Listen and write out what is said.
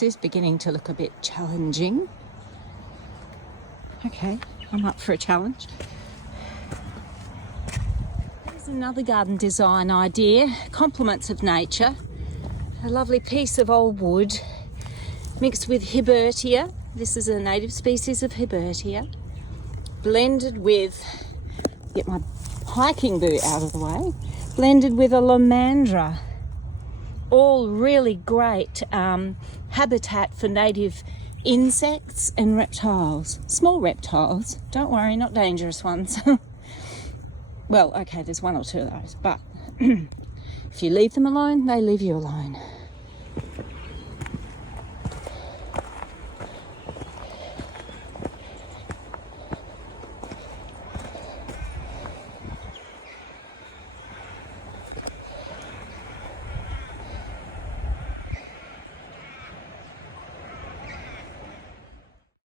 This is beginning to look a bit challenging. Okay, I'm up for a challenge. Here's another garden design idea, compliments of nature. A lovely piece of old wood mixed with Hibbertia. This is a native species of Hibbertia. Blended with, get my hiking boot out of the way, blended with a Lomandra. All really great habitat for native insects and reptiles. Small reptiles, don't worry, not dangerous ones. Well, okay, there's one or two of those, but if you leave them alone, they leave you alone.